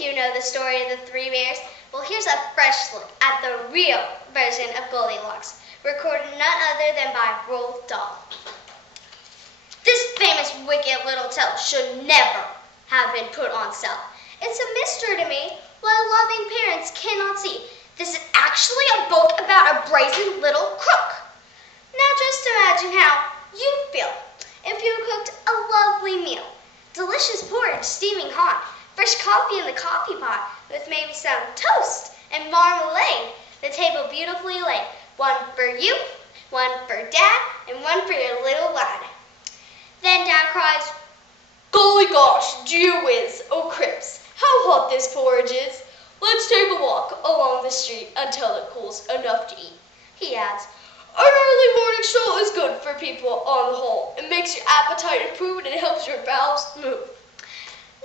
think you know the story of the three bears. Well, here's a fresh look at the real version of Goldilocks, recorded none other than by Roald Dahl. This famous wicked little tale should never have been put on sale. It's a mystery to me why loving parents cannot see. This is actually a book about a brazen little crook. Now just imagine how you'd feel if you cooked a lovely meal. Delicious porridge steaming hot, fresh coffee in the coffee pot with maybe some toast and marmalade. The table beautifully laid. One for you, one for Dad, and one for your little lad. Then Dad cries, "Golly gosh, gee whiz, oh crips, how hot this porridge is. Let's take a walk along the street until it cools enough to eat." He adds, "An early morning stroll is good for people on the whole. It makes your appetite improve and it helps your bowels move."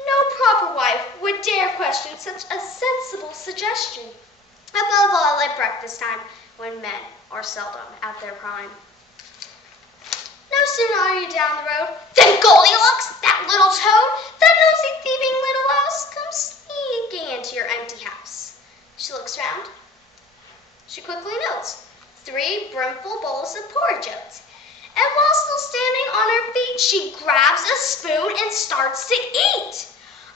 No proper wife would dare question such a sensible suggestion. Above all at breakfast time, when men are seldom at their prime. No sooner are you down the road than Goldilocks, that little toad, that nosy thieving little mouse, comes sneaking into your empty house. She looks round. She quickly notes 3 brimful bowls of porridge oats. And while still standing on her feet, she grabs a spoon and starts to eat.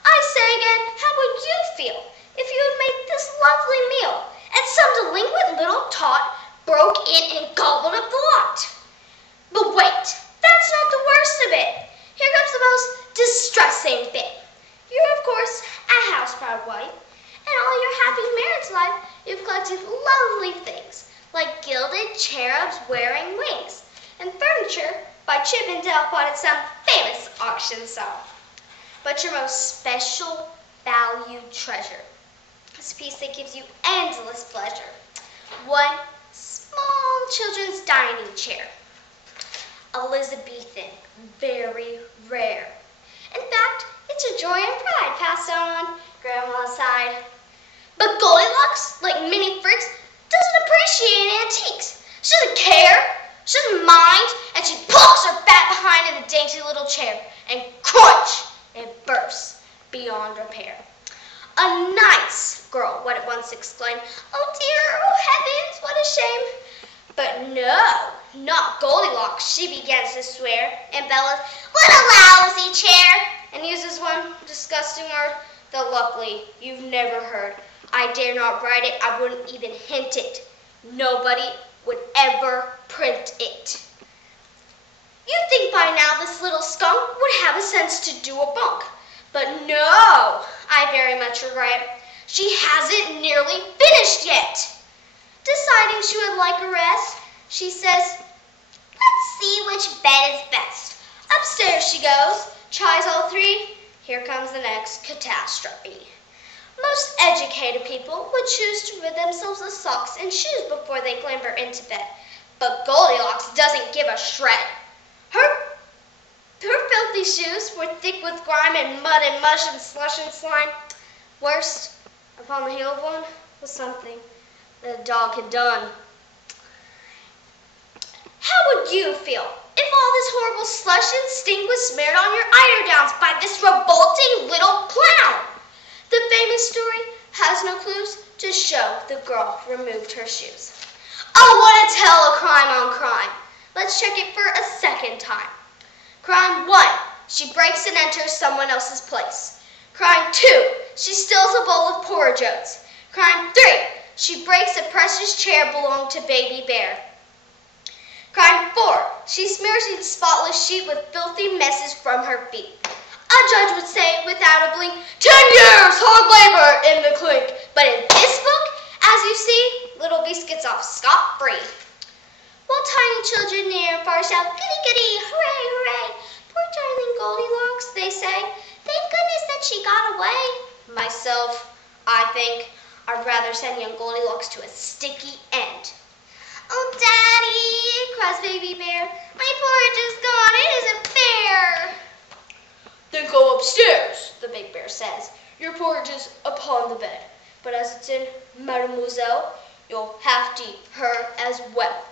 I say again, how would you feel if you had made this lovely meal and some delinquent little tot broke in and gobbled up the lot? But wait, that's not the worst of it. Here comes the most distressing bit. You're, of course, a house-proud wife, and all your happy marriage life, you've collected lovely things, like gilded cherubs wearing wings, and furniture by Chip and Dale bought at some famous auction sale. But your most special, valued treasure is a piece that gives you endless pleasure. One small children's dining chair. Elizabethan, very rare. In fact, it's a joy and pride passed down on Grandma's side. But Goldilocks, like many freaks, doesn't appreciate antiques. She doesn't care, she doesn't mind, and she plonks her fat behind in the dainty little chair, and crunch, it bursts beyond repair. "A nice girl," one at once exclaimed. "Oh dear, oh heavens, what a shame." But no, not Goldilocks. She begins to swear and bellows, "What a lousy chair," and uses one disgusting word that luckily you've never heard. I dare not write it, I wouldn't even hint it. Nobody would ever print it. You'd think by now this little skunk would have a sense to do a bunk. But no, I very much regret, she hasn't nearly finished yet. Deciding she would like a rest, she says, "Let's see which bed is best." Upstairs she goes, tries all 3. Here comes the next catastrophe. Most educated people would choose to rid themselves of socks and shoes before they clamber into bed. But Goldilocks doesn't give a shred. Her filthy shoes were thick with grime and mud and mush and slush and slime. Worst, upon the heel of one, was something that a dog had done. How would you feel if all this horrible slush and stink was smeared on your eiderdowns by this revolting little clown? The famous story has no clues to show the girl removed her shoes. Oh, what a tale of crime on crime. Let's check it for a second time. Crime 1, she breaks and enters someone else's place. Crime 2, she steals a bowl of porridge oats. Crime 3, she breaks a precious chair belonging to Baby Bear. Crime 4, she smears each spotless sheet with filthy messes from her feet. A judge would say, without a blink, 10 years hard labor in the clink. But in this book, as you see, little Beast gets off scot-free. While tiny children near and far shout, "Goody, goody, hooray, hooray." Poor darling Goldilocks, they say, thank goodness that she got away. Myself, I think I'd rather send young Goldilocks to a sticky end. "Oh, Daddy," cries Baby Bear, "my porridge is gone, it isn't fair." "Then go upstairs," the big bear says. "Your porridge is upon the bed, but as it's in Mademoiselle, you'll have to eat her as well."